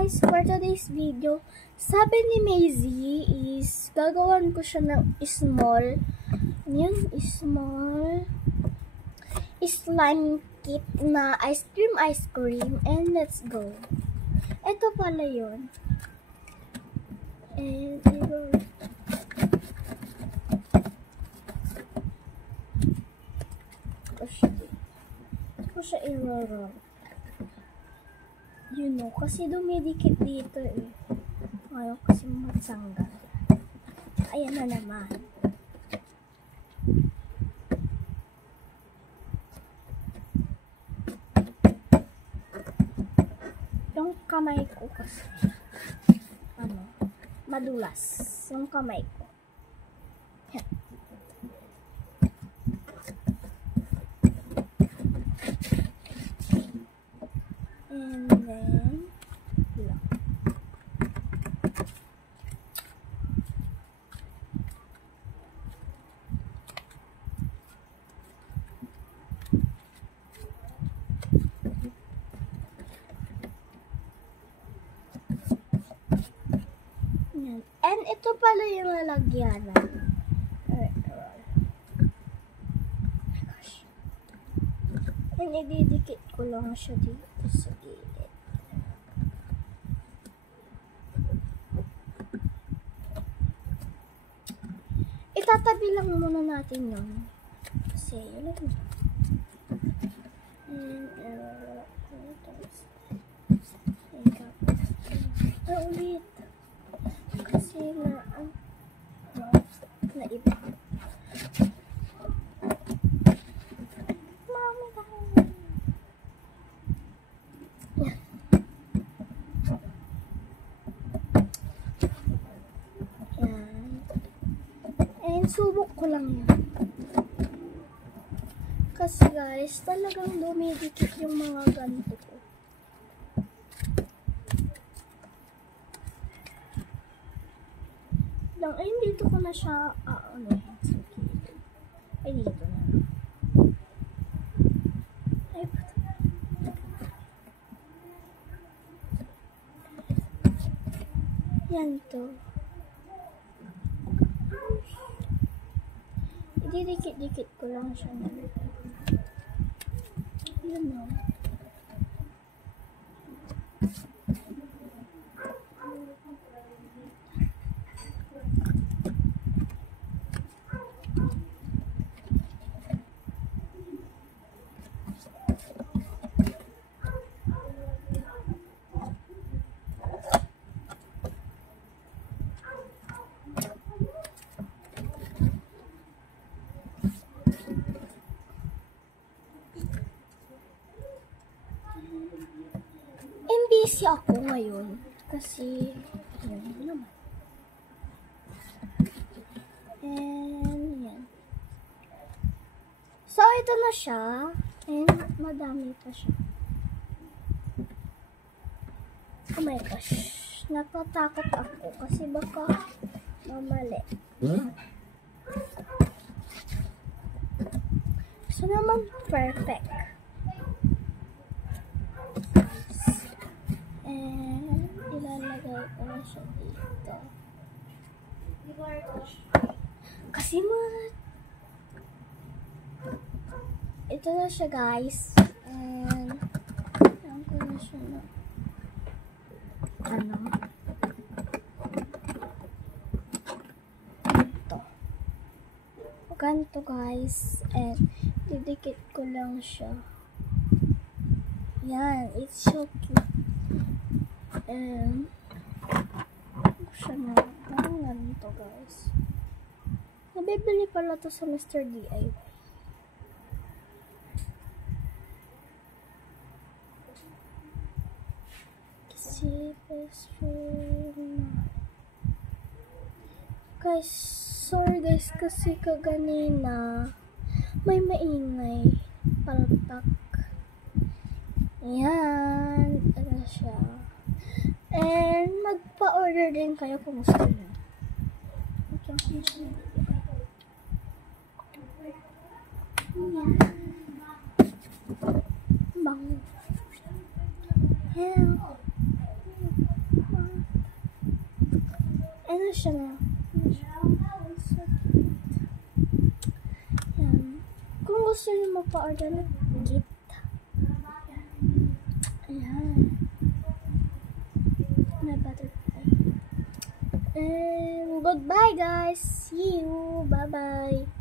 guys, for today's video, sabi ni Maisie is gagawan ko siya ng small slime kit na ice cream, and let's go. Ito pala yun. And ko siya i-roll. You know, kasi dumidikit dito eh. Ayaw kasi matsanggal. Ayan na naman. Yung kamay ko kasi, madulas. Yung kamay ko. Yan. And then, yan. And ito pala yung lalagyanan. And ididikit ko lang siya dito sa gilid. Itatabi lang muna natin yun. Kasi yun lang. And ulit. Kasi na iba. And subok ko lang yun. Kasi guys, talagang dumidikit yung mga ganito ko. Ay, dito ko na siya, ay, dito na. Ay, yan to. Ididikit-dikit ko lang siya na. Yan o. Busy ako ngayon kasi yun naman. And yan. So ito na siya, and madami pa siya. Oh my gosh, natatakot ako kasi baka mamali. So naman perfect. And ilalagay ko na siya dito. Kasi ito na siya guys. And ayan ko na siya na ganito guys. And didikit ko lang siya. Yan, it's so cute. And siya na ganito guys. Nabibili pala to sa Mr. DIY. Kasi guys, sorry guys kasi kaganina may maingay palpak. Yan, ano siya. And magpa-order din kayo kung gusto nyo. Yan. Bango. Yan. Ano siya na? So cute. Yan. Kung gusto niyo magpa-order ng gift. Ayan. May butterfly. And goodbye guys. See you. Bye-bye.